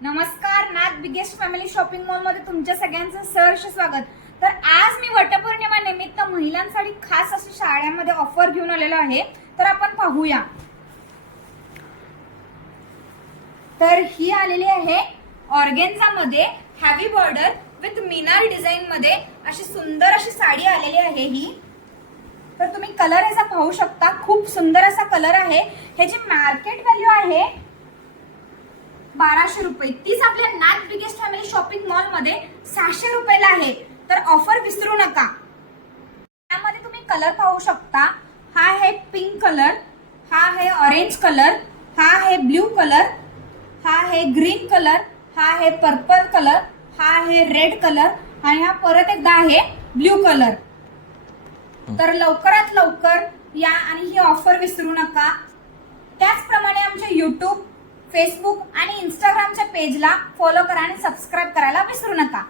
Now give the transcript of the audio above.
नमस्कार Nath biggest family shopping मॉलमध्ये तुमच्या सगळ्यांचं सहर्ष स्वागत. तर आज मी वटपौर्णिमा निमित्त महिलांसाठी खास अशी शाळांमध्ये ऑफर घेऊन आलेलो आहे. तर आपण पाहूया. तर ही आलेली आहे ऑर्गेन्झा मध्ये हॅवी बॉर्डर विथ मिनार डिझाईन मध्ये अशी सुंदर अशी साडी आलेली आहे ही. तर तुम्ही कलर याचा पाहू शकता. खूप सुंदर असा कलर आहे. ह्याची मार्केट व्हॅल्यू आहे बाराशे रुपये. तीच आपल्या नाथ बिगेस्ट फॅमिली शॉपिंग मॉलमध्ये सहाशे रुपयाला आहे. तर ऑफर विसरू नका. त्यामध्ये तुम्ही कलर पाहू शकता. हा आहे पिंक कलर हा आहे ऑरेंज कलर हा आहे ब्ल्यू कलर हा आहे ग्रीन कलर हा आहे पर्पल कलर हा आहे रेड कलर आणि हा परत एकदा आहे ब्ल्यू कलर तर लवकरात लवकर या आणि ही ऑफर विसरू नका. त्याचप्रमाणे आमच्या युट्यूब फेसबुक आणि इंस्टाग्रामच्या पेजला फॉलो करा आणि सबस्क्राईब करायला विसरू नका.